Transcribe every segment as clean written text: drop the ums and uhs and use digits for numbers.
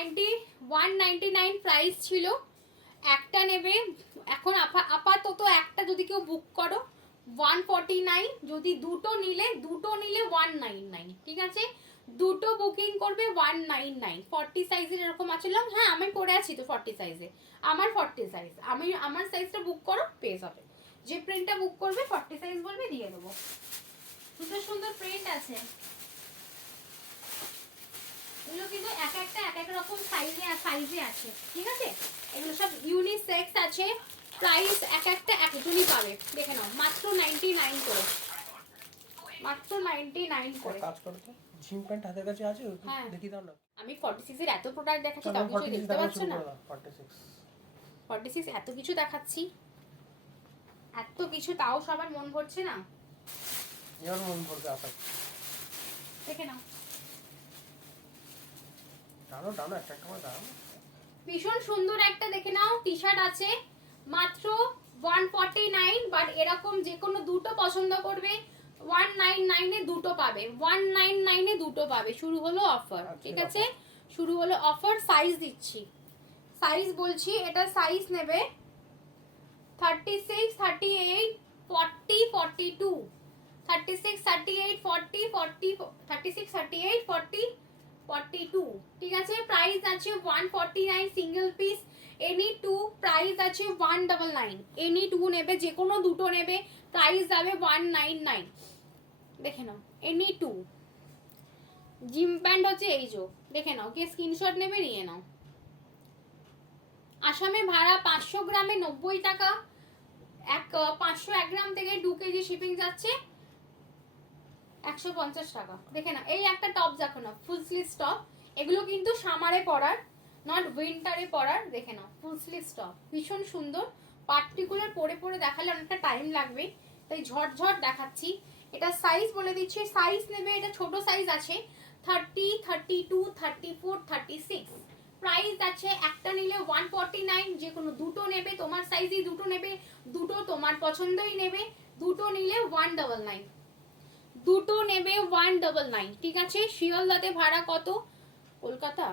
199 price ছিল, একটা নেবে এখন আপাতত একটা যদি কেউ বুক করো 149, যদি দুটো নিলে 199, ঠিক আছে? দুটো বুকিং করবে 199। 40 সাইজের এরকম আছে। হ্যাঁ আমি পরে আছি তো 40 সাইজে, আমার 40 সাইজ, আমি আমার সাইজটা বুক করো পেয়ে যাবে। যে প্রিন্টটা বুক করবে 40 সাইজ বলবে দিয়ে দেবো। সুন্দর সুন্দর প্রিন্ট আছে, এগুলো কিন্তু এক এক রকম সাইজে আছে, ঠিক আছে? এগুলো সব ইউনিসেক্স আছে। প্রাইস এক একটা একজনই পাবে, দেখে নাও মাত্র 99 করে, মাত্র 99 করে। কাজ করো তো, জিম প্যান্ট হাতের কাছে আছে, দেখি দাও না। আমি 46 এর এত প্রোডাক্ট দেখাচ্ছি তাও কিছু দেখতে পাচ্ছ না? 46 এত কিছু দেখাচ্ছি, এত কিছু তাও সবার মন ভরছে না? এর মন ভরবে আপা, দেখে নাও। দাঁড়াও দাঁড়াও একটা করে দাঁড়াও। ভীষণ সুন্দর একটা দেখে নাও টি-শার্ট আছে, মাত্র 149। বাট এরকম যে কোনো দুটো পছন্দ করবে 199 এ দুটো পাবে, 199 এ দুটো পাবে। শুরু হলো অফার, ঠিক আছে? শুরু হলো অফার। সাইজ দিচ্ছি, সাইজ বলছি, এটা সাইজ নেবে 36, 38, 40, 42, 36, 38, 40, 40, 36, 38, 40, 42, ঠিক আছে? প্রাইস আছে 149 single piece. Any two price আছে 199। এনি টু নেবে, যে কোনো দুটো নেবে প্রাইস যাবে 199। দেখে নাও এনি টু। জিম প্যান্ট হচ্ছে এই যে, দেখে নাও, কে স্ক্রিনশট নেবে নিয়ে নাও। আসামে ভাড়া 500 গ্রামে 90 টাকা, 501 গ্রাম থেকে 2 কেজি শিপিং যাচ্ছে 150 টাকা। দেখে না, এই একটা টপ দেখো না, ফুল স্লিভ টপ। এগুলো কিন্তু সামারে পরার, নট উইন্টারে পরার। দেখে নাও ফুল স্লিভ টপ, ভীষণ সুন্দর। পার্টিকুলার পরে পরে দেখালে অনেকটা টাইম লাগবে, তাই ঝটঝট দেখাচ্ছি। এটা সাইজ বলে দিচ্ছি, সাইজ নেবে, এটা ছোট সাইজ আছে 30, 32, 34, 36। প্রাইস আছে একটা নিলে 149, যে কোনো দুটো নেবে তোমার সাইজই দুটো নেবে, দুটো তোমার পছন্দই নেবে, দুটো নিলে 199, দুটো নেবে 199, ঠিক আছে? শিয়ালদাতে ভাড়া কত? কলকাতা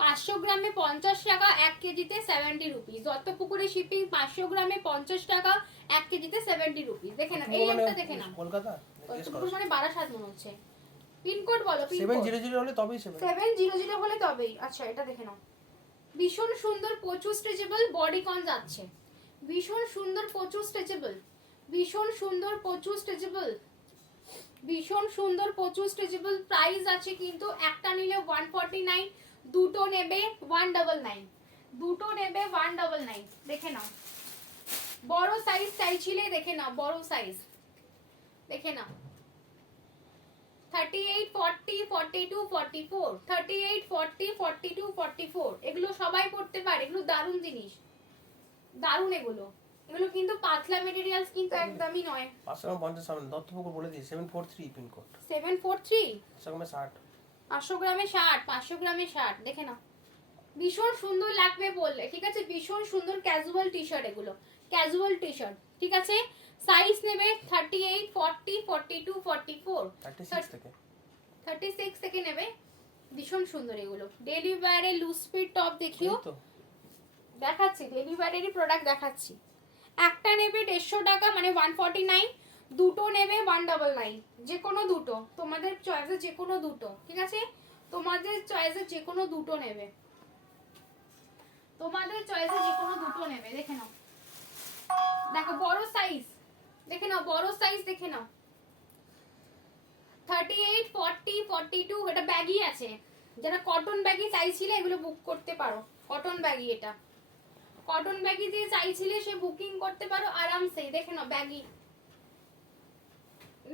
500 গ্রামে 50 টাকা, 1 কেজিতে 70 রুপিস। দত্তপুকুরে শিপিং 500 গ্রামে 50 টাকা, 1 কেজিতে 70 রুপিস। দেখে না, এই একটা দেখে না, কলকাতা দত্তপুকুর মানে বারাসাত মনে হচ্ছে। পিনকোড বলো, পিনকোড 700 হলে তবেই 700 হলে তবেই। আচ্ছা এটা দেখে নাও, ভীষণ সুন্দর, প্রচুর স্ট্রেচেবল, বডিকন যাচ্ছে, ভীষণ সুন্দর, প্রচুর স্ট্রেচেবল, ভীষণ সুন্দর, প্রচুর স্ট্রেচেবল, ভীষণ সুন্দর, প্রচুর স্ট্রেচেবল। প্রাইস আছে কিন্তু একটা নিলে 149, দুটো নেবে 199, দুটো নেবে 199। দেখে নাও, বড় সাইজ চাইছিলে, দেখে নাও বড় সাইজ, দেখে নাও 38, 40, 42, 44, 38, 40, 42, 44। এগুলো সবাই পড়তে পারে, এগুলো দারুণ জিনিস, দারুণ। এগুলো এগুলো কিন্তু পাতলা মেটেরিয়ালস কিন্তু একদমই নয়। 557 দত্তপুকুর বলে দিই, 743 পিনকোড, 743। 500 500 গ্রামে 60, গ্রামে 60, 500 গ্রামে 60। দেখে নাও, ভীষণ সুন্দর লাগবে বললে, ঠিক আছে? ভীষণ সুন্দর ক্যাজুয়াল টি শার্ট, এগুলো ক্যাজুয়াল টি শার্ট, ঠিক আছে? সাইজ নেবে 38, 40, 42, 44, 36 থেকে নেবে। ভীষণ সুন্দর এগুলো। ডেলি ওয়্যারে লুজ ফিট টপ দেখিও, দেখাচ্ছি ডেলি ওয়্যারেরই প্রোডাক্ট দেখাচ্ছি। একটা নেবে 150 টাকা মানে 149, দুটো নেবে 199, যে কোনো দুটো তোমাদের চয়েসে, যে কোনো দুটো, ঠিক আছে? তোমাদের চয়েসে যে কোনো দুটো নেবে, তোমাদের চয়েসে যে কোনো দুটো নেবে। দেখে নাও, দেখো বড় সাইজ, দেখে নাও বড় সাইজ, দেখে নাও 38, 40, 42। এটা ব্যাগই আছে, যারা কটন ব্যাগই চাইছিলে এগুলো বুক করতে পারো। কটন ব্যাগই, এটা কটন ব্যাগই দিয়ে চাইছিলে সে বুকিং করতে পারো আরামসে। দেখে নাও ব্যাগই,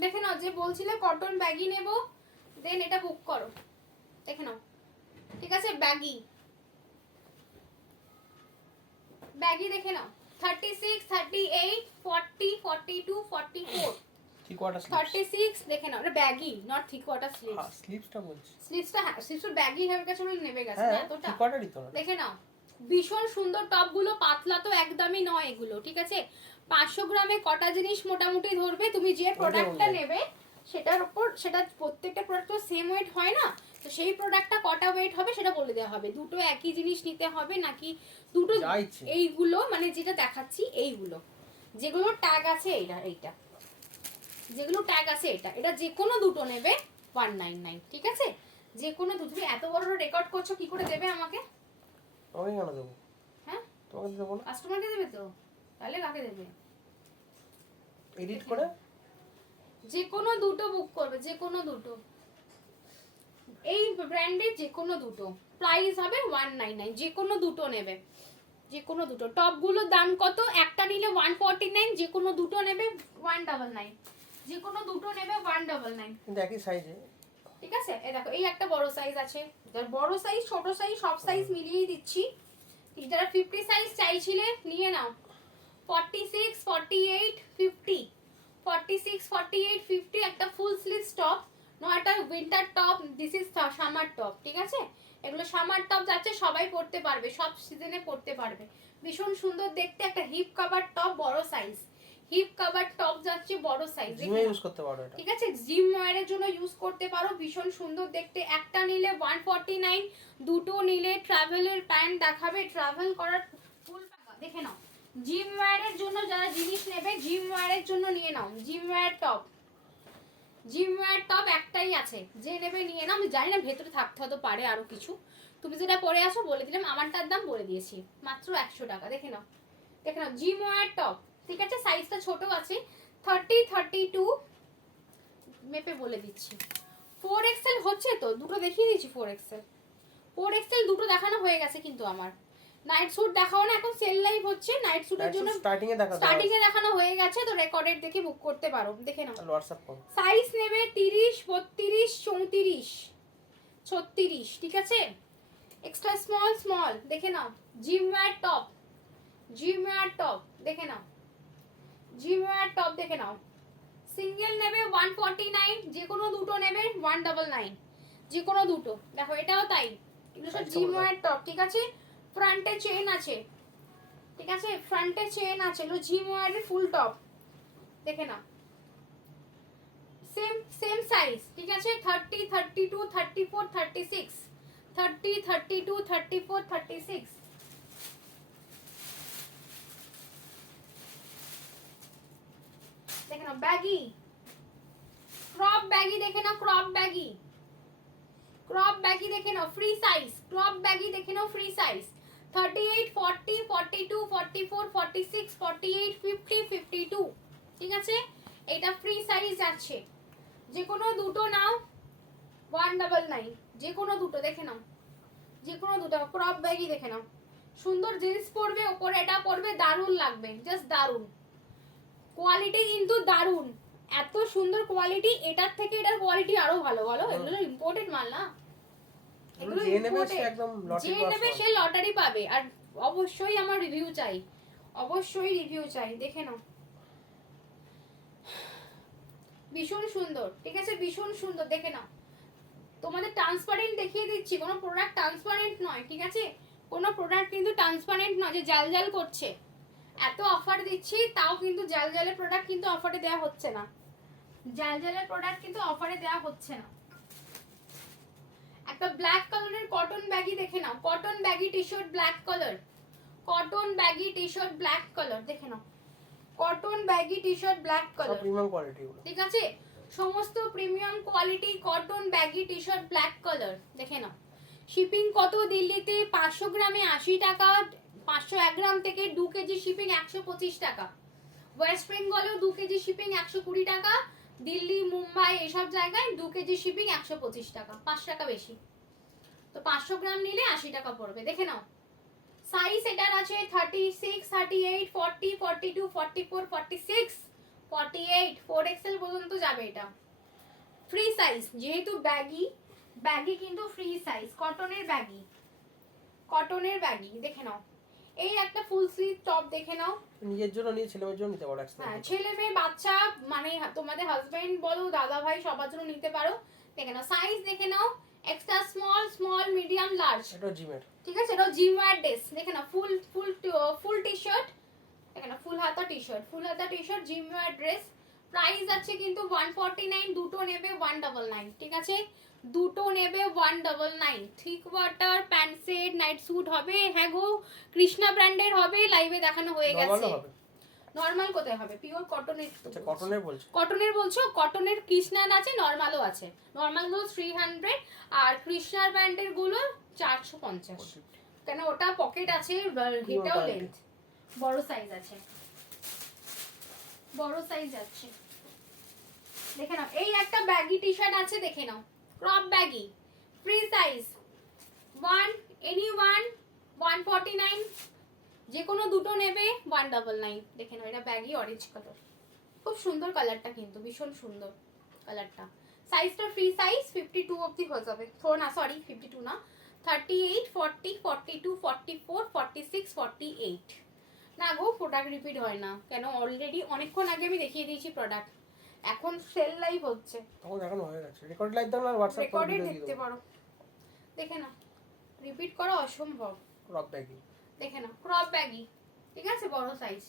দেখে নাও যে বলছিলে কটন ব্যাগই নেব, দেন এটা বুক করো। দেখে নাও, ঠিক আছে? ব্যাগই, ব্যাগই দেখে নাও 36, 38, 40, 42, 44, 36। দেখে নাও, এটা ব্যাগই, নট থ্রি কোয়ার্টার স্লিভস। স্লিভসটা বলছি, স্লিভসটা, হ্যাঁ স্লিভসটা ব্যাগই হবে, কাছে আমি নেবে গেছে এতটা। থ্রি কোয়ার্টারই তো। দেখে নাও, ভীষণ সুন্দর টপ গুলো, পাতলা তো একদমই নয় এগুলো, ঠিক আছে? 500 গ্রামে কটা জিনিস মোটামুটি ধরবে, তুমি যে প্রোডাক্টটা নেবে সেটার উপর, সেটা প্রত্যেকটা প্রোডাক্ট তো সেম ওয়েট হয় না, তো সেই প্রোডাক্টটা কটা ওয়েট হবে সেটা বলে দেওয়া হবে। দুটো একই জিনিস নিতে হবে নাকি দুটো, যা ইচ্ছে। এইগুলো মানে যেটা দেখাচ্ছি এইগুলো, যেগুলো ট্যাগ আছে এইটা যেগুলো ট্যাগ আছে এটা যে কোনো দুটো নেবে 199, ঠিক আছে? যে কোনো দুটো। তুমি এত বড় রেকর্ড করছো, কি করে দেবে আমাকে? তোমাকে কেন দেবো? হ্যাঁ, তোমাকে দেবো না। কাস্টমারকে দেবে তো, তাহলে কাকে দেবে? এডিট করে যে কোনো দুটো বুক করবে, যে কোনো দুটো, এই ব্র্যান্ডের যে কোনো দুটো, প্রাইস হবে 199, যে কোনো দুটো নেবে, যে কোনো দুটো। টপগুলোর দাম কত? একটা নিলে 149, যে কোনো দুটো নেবে 199, যে কোনো দুটো নেবে 199, কিন্তু একই সাইজে। ঠিক আছে? এই দেখো, এই একটা বড় সাইজ আছে, যার বড় সাইজ ছোট সাইজ সব সাইজ মিলিয়েই দিচ্ছি। যারা 50 সাইজ চাইছিলে নিয়ে নাও। 46, 48, 50, 46, 48, 50 একটা ফুল স্লিভ টপ, নয়টা winter top, this is summer top, ঠিক আছে? এগুলো সামার টপ যাচ্ছে, সবাই পরতে পারবে, সব সিজনে পরতে পারবে, ভীষণ সুন্দর দেখতে। একটা হিপ কভার টপ বড় সাইজ, হিপ কভার টপ যাচ্ছে বড় সাইজ, জিমে ইউজ করতে পারো এটা। ঠিক আছে? জিম ওয়্যারের জন্য ইউজ করতে পারো, ভীষণ সুন্দর দেখতে। একটা নিলে 149, দুটো নিলে ট্রাভেলের প্যান্ট দেখাবে, ট্রাভেল করার ফুল দেখে নাও। জিম ওয়্যারের জন্য যারা জিনিস নেবে, জিম ওয়্যারের জন্য নিয়ে নাও। Gym wear top, gym wear top একটাই আছে, যে নেবে নিয়ে নাও। আমি জানি না ভেতরে থাকতে হতে পারে আরো কিছু, তুমি যেটা পরে আসো বলে দিলাম, আমারটার দাম বলে দিয়েছি মাত্র 100 টাকা। দেখে নাও, দেখে নাও, জিম ওয়্যার টপ, ঠিক আছে? সাইজটা ছোট আছে, 30, 32 মেপে বলে দিচ্ছি। 4XL হচ্ছে তো, দুটো দেখিয়ে দিচ্ছি। 4XL দুটো দেখানো হয়ে গেছে কিন্তু আমার। নাইট স্যুট দেখাও না, এখন সেল লাইভ হচ্ছে নাইট স্যুটের জন্য, স্টার্টিং এ দেখা স্টার্টিং এ দেখানো হয়ে গেছে, তো রেকর্ডেড দেখে বুক করতে পারো। দেখে নাও, হোয়াটসঅ্যাপ করো। সাইজ নেবে 30, 32, 34, 36, ঠিক আছে? এক্সট্রা স্মল স্মল, দেখে নাও। Gym wear top, gym wear top দেখে নাও, জিম ওয়্যার টপ দেখে নাও। সিঙ্গেল নেবে 149, যে কোনো দুটো নেবে 199, যে কোনো দুটো। দেখো এটাও তাই, এগুলো সব জিম ওয়্যার টপ, ঠিক আছে? ফ্রন্টে চেন আছে, ঠিক আছে? ফ্রন্টে চেন আছে, এগুলো জিম ওয়্যারের ফুল টপ, দেখে নাও। সেম সেম সাইজ, ঠিক আছে? 30, 32, 34, 36, 30, 32, 34, 36। দেখে নাও ব্যাগি, ক্রপ ব্যাগি দেখে নাও, ক্রপ ব্যাগি, ক্রপ ব্যাগি দেখে নাও, ফ্রি সাইজ। ক্রপ ব্যাগি দেখে নাও, ফ্রি সাইজ। 38, 40, 42, 44, 46, 48, 50, 52, ঠিক আছে? এটা ফ্রি সাইজ আছে, যে কোনো দুটো নাও 199, যে কোনো দুটো দেখে নাও, যে কোনো দুটো। ক্রপ ব্যাগি দেখে নাও, সুন্দর জিন্স পরবে, ওপরে এটা পরবে, দারুণ লাগবে, জাস্ট দারুণ। কোয়ালিটি কিন্তু দারুণ, এত সুন্দর কোয়ালিটি, এটার থেকে এটার কোয়ালিটি আরো ভালো। বলো, এগুলো ইম্পোর্টেড মাল না, এগুলো যে নেবে সে imported। একদম লটারি যে নেবে সে লটারি পাবে। আর অবশ্যই আমার রিভিউ চাই, অবশ্যই রিভিউ চাই। দেখে নাও, ভীষণ সুন্দর, ঠিক আছে? ভীষণ সুন্দর, দেখে নাও। তোমাদের ট্রান্সপারেন্ট দেখিয়ে দিচ্ছি, কোনো প্রোডাক্ট ট্রান্সপারেন্ট নয়, ঠিক আছে? কোনো প্রোডাক্ট কিন্তু ট্রান্সপারেন্ট নয় যে জাল জাল করছে। এত অফার দিচ্ছি তাও কিন্তু জাল জালের প্রোডাক্ট কিন্তু অফারে দেওয়া হচ্ছে না, জাল জালের প্রোডাক্ট কিন্তু অফারে দেওয়া হচ্ছে না। একটা ব্ল্যাক কালারের কটন ব্যাগি দেখে নাও, cotton baggy T shirt black colour, cotton baggy T shirt black colour, দেখে নাও। Cotton baggy T shirt black সব কালার, প্রিমিয়াম কোয়ালিটি গুলো। ঠিক আছে? সমস্ত premium quality cotton baggy T shirt black colour, দেখে নাও। শিপিং কত দিল্লিতে? 500 গ্রামে 80 টাকা, 501 গ্রাম থেকে 2 কেজি শিপিং 125 টাকা। ওয়েস্ট বেঙ্গলেও 2 কেজি শিপিং 120 টাকা, দিল্লি মুম্বাই এসব জায়গায় 2 কেজি শিপিং 125 টাকা, 5 টাকা বেশি। তো 500 গ্রাম নিলে 80 টাকা পড়বে, দেখে নাও। সাইজ এটার আছে 36, 38, 40, 42, 44, 46, 48, 4XL পর্যন্ত যাবে এটা। ফ্রি সাইজ, যেহেতু ব্যাগি, ব্যাগি কিন্তু ফ্রি সাইজ, কটনের ব্যাগি, কটনের ব্যাগি, দেখে নাও। এই একটা ফুল স্লিভ টপ দেখে নাও। নিজের জন্য নিয়ে ছেলে মেয়ের জন্য নিতে পারো একসাথে। হ্যাঁ, ছেলে মেয়ে বাচ্চা মানে তোমাদের হাজবেন্ড বলো, দাদা ভাই, সবার জন্য নিতে পারো। দেখে নাও, সাইজ দেখে নাও, extra small, small, medium, large, এটা জিমের, ঠিক আছে? এটা জিম ওয়্যার ড্রেস, দেখে নাও। ফুল ফুল ফুল টি শার্ট, দেখে নাও, ফুল হাতা টি শার্ট, ফুল হাতা T shirt, gym wire dress. Price আছে কিন্তু 149, দুটো নেবে 199, ঠিক আছে? দুটো নেবে 199। Thick water pant set night sweet হবে। হ্যাঁ গো, কৃষ্ণা ব্র্যান্ডের হবে, লাইভে দেখানো হয়ে গেছে। নরমালও হবে। নরমাল কোথায় হবে? পিওর কটনের। আচ্ছা কটনের বলছো? কটনের বলছো? কটনের কৃষ্ণার আছে, নরমালও আছে। নরমাল গুলো 300 আর কৃষ্ণার ব্র্যান্ডের গুলো 450। কেন ওটা পকেট আছে, এটাও লেন্থ, বড় সাইজ আছে, বড় সাইজ আছে। দেখে নাও, এই একটা ব্যাগি টি শার্ট আছে, দেখে নাও, crop baggy, free size, any one 149, যে কোনো দুটো নেবে 199। দেখে নাও, এটা ব্যাগি অরেঞ্জ কালার, খুব সুন্দর কালারটা, কিন্তু ভীষণ সুন্দর কালারটা। সাইজটা ফ্রি সাইজ 52 অবধি হয়ে যাবে। না সরি 52 না, 38, 40, 42, 44, 46, 48। না গো, প্রোডাক্ট রিপিট হয় না কেন? অলরেডি অনেকক্ষণ আগে আমি দেখিয়ে দিয়েছি প্রোডাক্ট, এখন সেল লাইভ হচ্ছে। তখন দেখানো হয়ে গেছে, রেকর্ড লাইভ দাও না, হোয়াটসঅ্যাপ করে রেকর্ডে ভিডিও দিয়ে দেখতে দাও। পারো, দেখে না, রিপিট করা অসম্ভব। ক্রপ ব্যাগি দেখে না, ক্রপ ব্যাগি, ঠিক আছে, বড় সাইজ,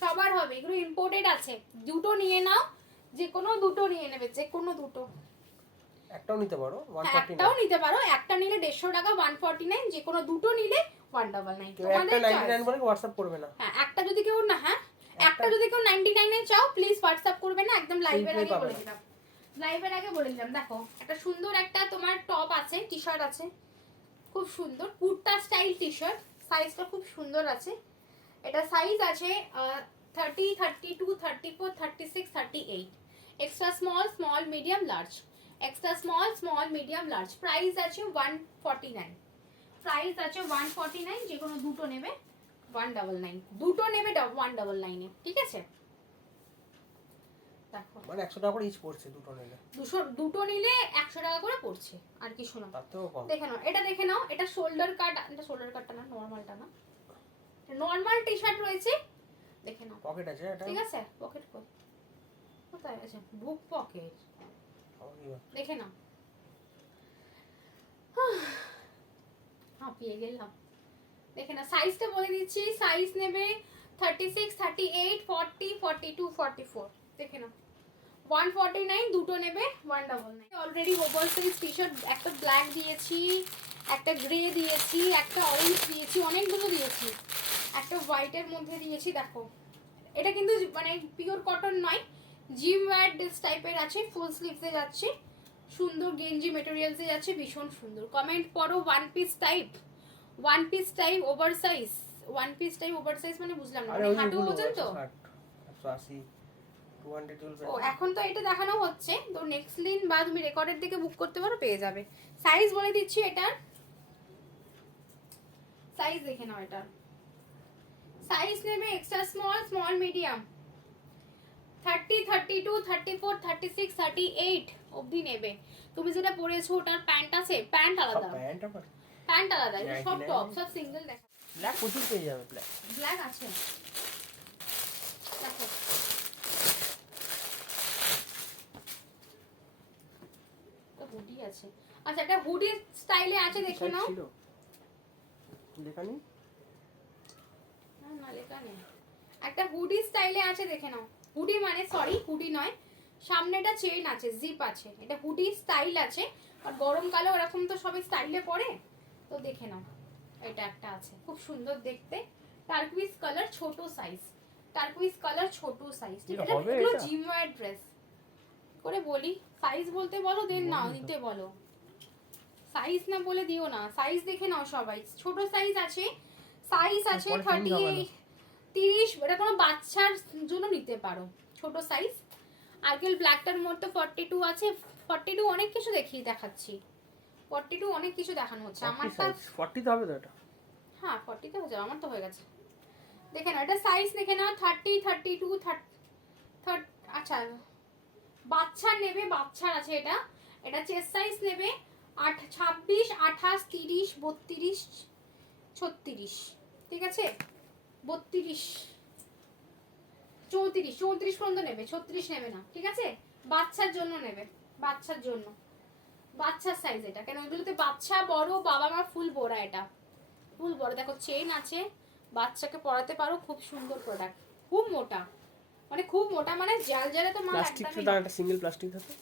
সবার হবে। এগুলো ইম্পোর্টেড আছে। দুটো নিয়ে নাও, যে কোনো দুটো নিয়ে নেবে, যে কোনো দুটো। একটাও নিতে পারো হ্যাঁ, 149। একটাও নিতে পারো, একটা নিলে 150 টাকা, 149, যে কোনো দুটো নিলে 199। কেউ একটা 99 বলে হোয়াটসঅ্যাপ করবে না। হ্যাঁ, একটা যদি কেউ না, হ্যাঁ একটা যদি কেউ 99 এ চাও, প্লিজ হোয়াটসঅ্যাপ করবে না, একদম লাইভের আগে বলে দিলাম। লাইভের আগে বলে দিলাম। দেখো, একটা সুন্দর একটা তোমার টপ আছে, টি শার্ট আছে, খুব সুন্দর কুর্তা স্টাইল টি শার্ট, সাইজটা খুব সুন্দর আছে। এটা সাইজ আছে 30, 32, 34, 36, 38, extra small, small medium large, extra small, small medium large. Price আছে 149, প্রাইস আছে 149, যে কোনো দুটো নেবে 199, দুটো নেবে 199 এ, ঠিক আছে? দেখো, মানে 100 টাকা করে ইচ পড়ছে দুটো নিলে। দুটো নিলে 100 টাকা করে পড়ছে, আর কি শোনো। তার থেকেও কম। দেখে নাও, এটা দেখে নাও, এটা শোল্ডার কাট, এটা শোল্ডার কাটটা না, নরমালটা না, নরমাল টি শার্ট রয়েছে, দেখে নাও। পকেট আছে এটা? ঠিক আছে, পকেট কোথায় আছে? বুক পকেট, দেখে নাও। হাঁপিয়ে গেলাম। দেখে না, সাইজটা বলে দিচ্ছি, সাইজ নেবে 36, 38, 40, 42, 44। দেখে নাও, 149, দুটো নেবে 199। Already over size T shirt, একটা ব্ল্যাক দিয়েছি, একটা গ্রে দিয়েছি, একটা অরেঞ্জ দিয়েছি, অনেকগুলো দিয়েছি, একটা হোয়াইটের মধ্যে দিয়েছি। দেখো, এটা কিন্তু মানে পিওর কটন নয়, জিম ওয়্যার ড্রেস টাইপের আছে, ফুল স্লিভসে যাচ্ছে, সুন্দর গেঞ্জি মেটেরিয়ালসে যাচ্ছে, ভীষণ সুন্দর। কমেন্ট করো one piece type, one piece type over size, one piece type over size মানে বুঝলাম না, মানে হাঁটু পর্যন্ত? 180, 200 চলবে। ও, এখন তো এটা দেখানো হচ্ছে, তো নেক্সট দিন বা তুমি রেকর্ডের দিকে বুক করতে পারো, পেয়ে যাবে। সাইজ বলে দিচ্ছি, এটার সাইজ দেখে নাও। এটার সাইজ নেবে এক্সট্রা স্মল, স্মল মিডিয়াম, 30, 32, 34, 36, 38 অবধি নেবে। তুমি যেটা পরেছো ওটার প্যান্ট আছে, প্যান্ট আলাদা, প্যান্ট আলাদা, এটা সব টপ, সব সিঙ্গেল। দেখা, ব্ল্যাক প্রচুর পেয়ে যাবে। ব্ল্যাক আছে, দেখো, হুডি আছে। আচ্ছা, একটা হুডি স্টাইলে আছে, দেখে নাও। লেখা নেই? না, লেখা নেই। একটা হুডি স্টাইলে আছে, দেখে নাও। হুডি মানে, সরি হুডি নয়, সামনেটা চেইন আছে, জিপ আছে, এটা হুডি স্টাইল আছে। আর গরমকালে ওরকম তো সবাই স্টাইলে পরে, তো দেখে নাও। এটা একটা আছে, খুব সুন্দর দেখতে, টার্কুইজ কালার, ছোট সাইজ, টার্কুইজ কালার, ছোট সাইজ। এটা এগুলো জিম ওয়্যার ড্রেস। করে বলি, সাইজ বলতে বলো, দেন নাও নিতে বলো, সাইজ না বলে দিও না। সাইজ দেখে নাও সবাই, ছোট সাইজ আছে, সাইজ আছে 38, 30, এটা কোনো বাচ্চার জন্য নিতে পারো, ছোট সাইজ। আর্কেল ব্ল্যাকটার মধ্যে 42 আছে, 42 অনেক কিছু দেখাচ্ছি, 42 অনেক কিছু দেখানো হচ্ছে। আমারটা 40 তো হবে তো এটা? হ্যাঁ 40 তো হয়ে যাবে, আমার তো হয়ে গেছে। দেখে নাও, এটা সাইজ দেখে নাও, 30, 32, 30। আচ্ছা, বাচ্চার নেবে, বাচ্চার আছে এটা। এটা চেস্ট সাইজ নেবে 26, 28, 30, 32, 36, ঠিক আছে, 32, 34, 34 পর্যন্ত নেবে, 36 নেবে না, ঠিক আছে? বাচ্চার জন্য নেবে, বাচ্চার জন্য, বাচ্চার সাইজ এটা। কেন এগুলোতে বাচ্চা বড়, বাবা মা ফুল বড়, এটা ফুল বড়। দেখো, চেইন আছে, বাচ্চাকে পরাতে পারো, খুব সুন্দর প্রোডাক্ট, খুব মোটা, মানে খুব মোটা, মানে জাল জালে তো মাল প্লাস্টিক একদমই তো, একটা সিঙ্গেল প্লাস্টিক থাকে।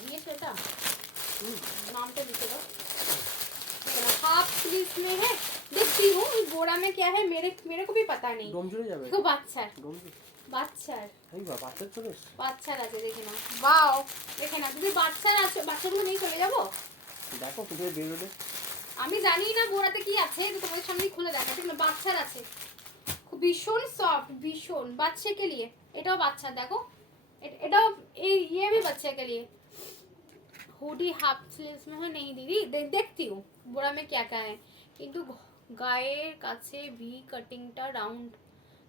দিয়েছো দেখছো এটা? नामটা लिखे दो। हाफ स्लीव में है, देखती हूँ इस बोरा में क्या है, मेरे को भी पता नहीं। ডোম চলে যাবে দেখো বাচ্চার ডোম বাচ্চার এই বাবা বাচ্চা চলে এসছে বাচ্চার আছে, দেখে না। বাও, দেখে না, তুমি বাচ্চার আছে, বাচ্চাগুলো নিয়ে চলে যাবো। দেখো কোথায় বেরোলে আমি জানি না বোরাতে কি আছে, তো তোমাদের সামনেই খুলে দেখা, ঠিক না? বাচ্চার আছে, খুব ভীষণ সফট, ভীষণ বাচ্চা কে লিয়ে। এটাও বাচ্চা, দেখো এটাও এই ये भी बच्चे के लिए। हुडी हाफ स्लीव्स में है नहीं दीदी, देखती हूँ बोरा में क्या क्या है, কিন্তু গায়ের কাছে ভি কাটিংটা রাউন্ড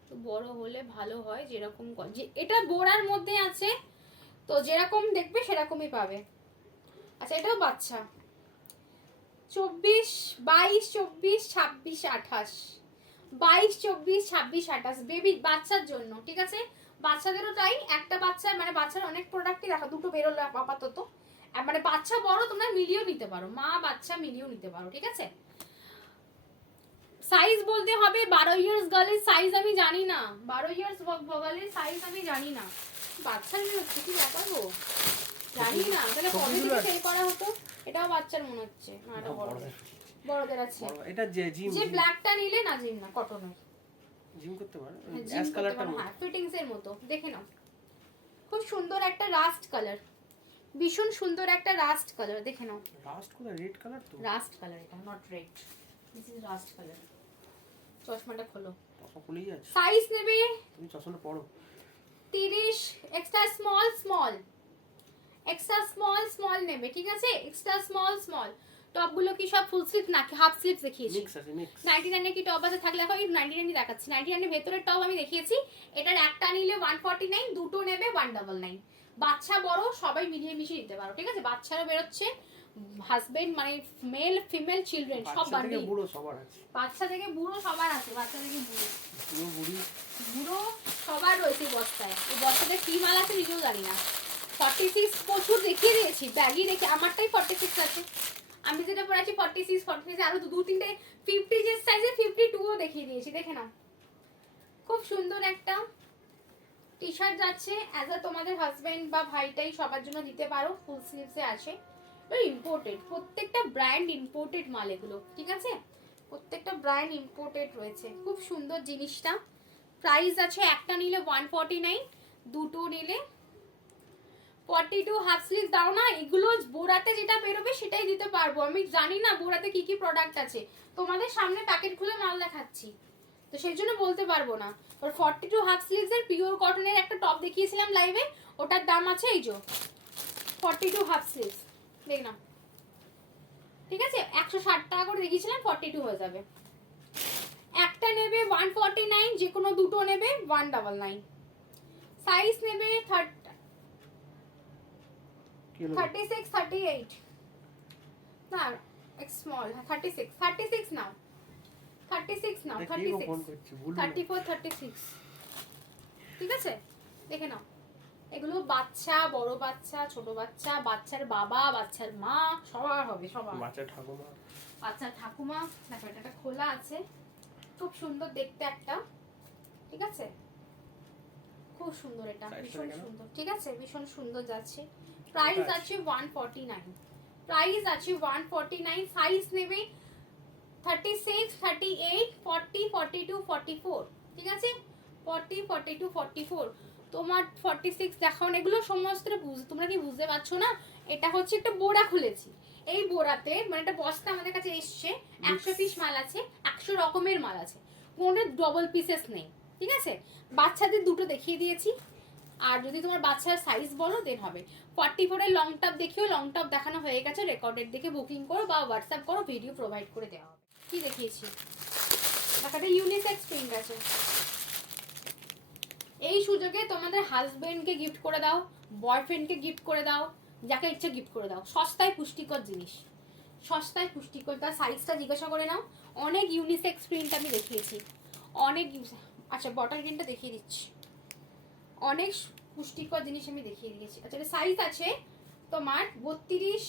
তো বড় হলে ভালো হয়, যেরকম যে এটা বোরার মধ্যে আছে, তো যেরকম দেখবে সেরকমই পাবে। আচ্ছা এটাও বাচ্চা, 24 22 24 26 28 22 24 26 28 বেবি বাচ্চার জন্য, ঠিক আছে? বাচ্চাদেরও তাই, একটা বাচ্চা মানে বাচ্চার অনেক প্রোডাক্টই রাখা, দুটো বেরোলো আপাতত। মানে বাচ্চা বড় তোমরা মিলিয়েও নিতে পারো, মা বাচ্চা মিলিয়েও নিতে পারো, ঠিক আছে? সাইজ বলতে হবে 12 ইয়ার্স গার্লের সাইজ আমি জানি না, 12 ইয়ার্স গার্লের সাইজ আমি জানি না। বাচ্চার হচ্ছে কি ব্যাপার গো, জানি না। তাহলে কবে থেকে সেল করা হতো? এটাও বাচ্চার মনে হচ্ছে না, এটা বড়দের আছে। এটা যে জিম যে ব্ল্যাকটা নিলে না, জিম না, কটনের জিম করতে পারে জিম অ্যাশ কালারটা হ্যাঁ, ফিটিংস এর মতো, দেখে নাও। খুব সুন্দর একটা রাস্ট কালার, ভীষণ সুন্দর একটা রাস্ট কালার, দেখে নাও। লাস্ট কোন রেড কালার তো রাস্ট কালার, এটা not red, this is rushed colour. চশমাটা খোলো, চশমা খুলেই যাচ্ছে। সাইজ নেবে তুমি চশমাটা পরো 30, extra small small, extra small small নেবে, ঠিক আছে? Extra small small. টপগুলো কি সব ফুল স্লিভ নাকি হাফ স্লিভ দেখিয়েছি? মিক্স আছে মিক্স। 99 এর কি টপ আছে? থাকলে এখন 99 দেখাচ্ছি। 99 এর ভেতরের টপ আমি দেখিয়েছি। এটার একটা নিলে 149, দুটো নেবে 199। বাচ্চা বড় সবাই মিলিয়ে মিশিয়ে দিতে পারো, ঠিক আছে? বাচ্চারও বেরোচ্ছে, হাজবেন্ড মানে মেল ফিমেল চিলড্রেন সব বাচ্চা থেকে বান্ডিল, বুড়ো সবার আছে। বাচ্চা থেকে বুড়ো সবার আছে, বাচ্চা থেকে বুড়ো তুমি বুড়ি বুড়ো সবার রয়েছে এই বস্তায়। এই বস্তাতে কি মাল আছে নিজেও জানি না। 46 প্রচুর দেখিয়ে দিয়েছি, ব্যাগই দেখে আমারটাই 46 আছে, আমি যেটা পরে আছি 46 46 আরো দু তিনটে 50 যে সাইজে 52 ও দেখিয়ে দিয়েছি, দেখে নাও। খুব সুন্দর একটা টি শার্ট যাচ্ছে, অ্যাজ আ তোমাদের হাজবেন্ড বা ভাইটাই সবার জন্য দিতে পারো, ফুল স্লিভসে আছে। ইম্পোর্টেড, প্রত্যেকটা ব্র্যান্ড ইম্পোর্টেড মাল এগুলো, ঠিক আছে? প্রত্যেকটা ব্র্যান্ড ইম্পোর্টেড রয়েছে, খুব সুন্দর জিনিসটা। প্রাইস আছে একটা নিলে 149, দুটো নিলে 42। হাফ স্লিভ দাও না, এগুলো বোরাতে যেটা বেরোবে সেটাই দিতে পারবো। আমি জানি না বোরাতে কি কি প্রোডাক্ট আছে, তোমাদের সামনে প্যাকেট খুলে মাল দেখাচ্ছি, তো সেই জন্য বলতে পারবো না। আর 42 হাফ স্লিভস এর পিওর কটনের একটা টপ দেখিয়েছিলাম লাইভে, ওটার দাম আছে এই যে 42 হাফ স্লিভস, দেখ না, ঠিক আছে? 160 টাকা করে দেখিয়েছিলাম, 42 হয়ে যাবে। একটা নেবে 149, যে কোনো দুটো নেবে 199। সাইজ নেবে 36 38 না, স্মল 36 নাও, 36 নাও, 34 36, ঠিক আছে? দেখে নাও, এগুলো বাচ্চা, বড় বাচ্চা, ছোট বাচ্চা, বাচ্চার বাবা, বাচ্চার মা, সবার হবে, সবার। বাচ্চা ঠাকুমা, বাচ্চার ঠাকুমা। দেখো এটা খোলা আছে, খুব সুন্দর দেখতে একটা, ঠিক আছে? খুব সুন্দর, এটা ভীষণ সুন্দর, ঠিক আছে? ভীষণ সুন্দর যাচ্ছে। প্রাইস আছে 149, প্রাইস আছে 149। সাইজ নেবে 36 38 40 42 44, ঠিক আছে? 40 42 44। তোমার 46 দেখাও না, এগুলো সমস্ত তোমরা কি বুঝতে পারছো না? এটা হচ্ছে একটা বোরা খুলেছি, এই বোরাতে মানে একটা বস্তা আমাদের কাছে এসছে, 100 পিস মাল আছে, 100 রকমের মাল আছে, কোনো ডবল পিসেস নেই, ঠিক আছে? বাচ্চাদের দুটো দেখিয়ে দিয়েছি, আর যদি তোমার বাচ্চার সাইজ বলো দেন হবে 44 এর লং টপ দেখিও, লং টপ দেখানো হয়ে গেছে, রেকর্ডেড দেখে বুকিং করো বা হোয়াটসঅ্যাপ করো, ভিডিও প্রোভাইড করে দেওয়া হবে। কি দেখিয়েছি দেখাটা ইউনিসেক্স প্রিন্ট আছে। এই সুযোগে তোমাদের হাজবেন্ডকে গিফট করে দাও, বয়ফ্রেন্ডকে গিফট করে দাও, যাকে ইচ্ছা গিফট করে দাও। সস্তায় পুষ্টিকর জিনিস, সস্তায় পুষ্টিকর। তার সাইজটা জিজ্ঞাসা করে নাও। অনেক ইউনিসেক্স প্রিন্ট আমি দেখিয়েছি, অনেক। আচ্ছা বটল গ্রিনটা দেখিয়ে দিচ্ছি, অনেক পুষ্টিকর জিনিস আমি দেখিয়ে দিয়েছি। আচ্ছা সাইজ আছে তোমার 32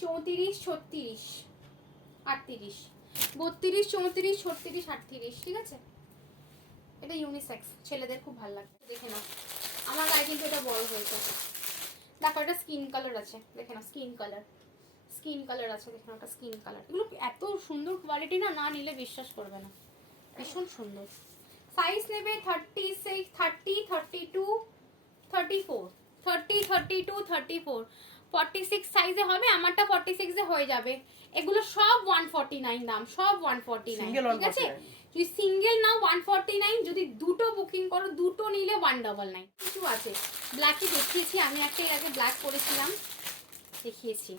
34 36 38, 32 34 36 38, ঠিক আছে? এটা ইউনিসেক্স, ছেলেদের খুব ভালো লাগবে, দেখে নাও। আমার গায়ে কিন্তু এটা বড় হয়েছে। দেখো এটা স্কিন কালার আছে, দেখে নাও স্কিন কালার আছে, দেখে নাও এটা স্কিন কালার। এগুলো এত সুন্দর কোয়ালিটি না, না নিলে বিশ্বাস করবে না, ভীষণ সুন্দর। সাইজ নেবে 36, 30, 32, 34, 30, 32, 34, 46 সাইজে হবে, আমারটা 46 এ হয়ে যাবে। এগুলো সব 149 দাম, সব 149, সিঙ্গেল ঠিক আছে? যদি সিঙ্গেল নাও 149, যদি দুটো বুকিং করো, দুটো নিলে 199। কিছু আছে ব্ল্যাকে দেখিয়েছি আমি, একটা এর আগে ব্ল্যাক পরেছিলাম, দেখিয়েছি।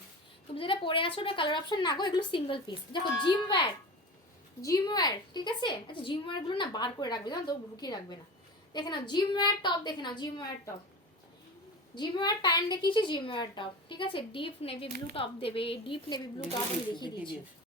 তুমি যেটা পরে আছো ওটা কালার অপশন না গো, এগুলো সিঙ্গেল পিস। দেখো জিম ওয়্যার, ঠিক আছে? আচ্ছা জিম ওয়্যার গুলো না বার করে রাখবে, জানো তো, লুকিয়ে রাখবে না। দেখে নাও জিম ওয়্যার টপ, দেখে নাও gym wear top, gym wear pant দেখিয়েছি, জিম ওয়্যার টপ, ঠিক আছে? ডিপ নেভি ব্লু টপ দেবে, ডিপ নেভি ব্লু টপ আমি দেখিয়ে দিয়েছি।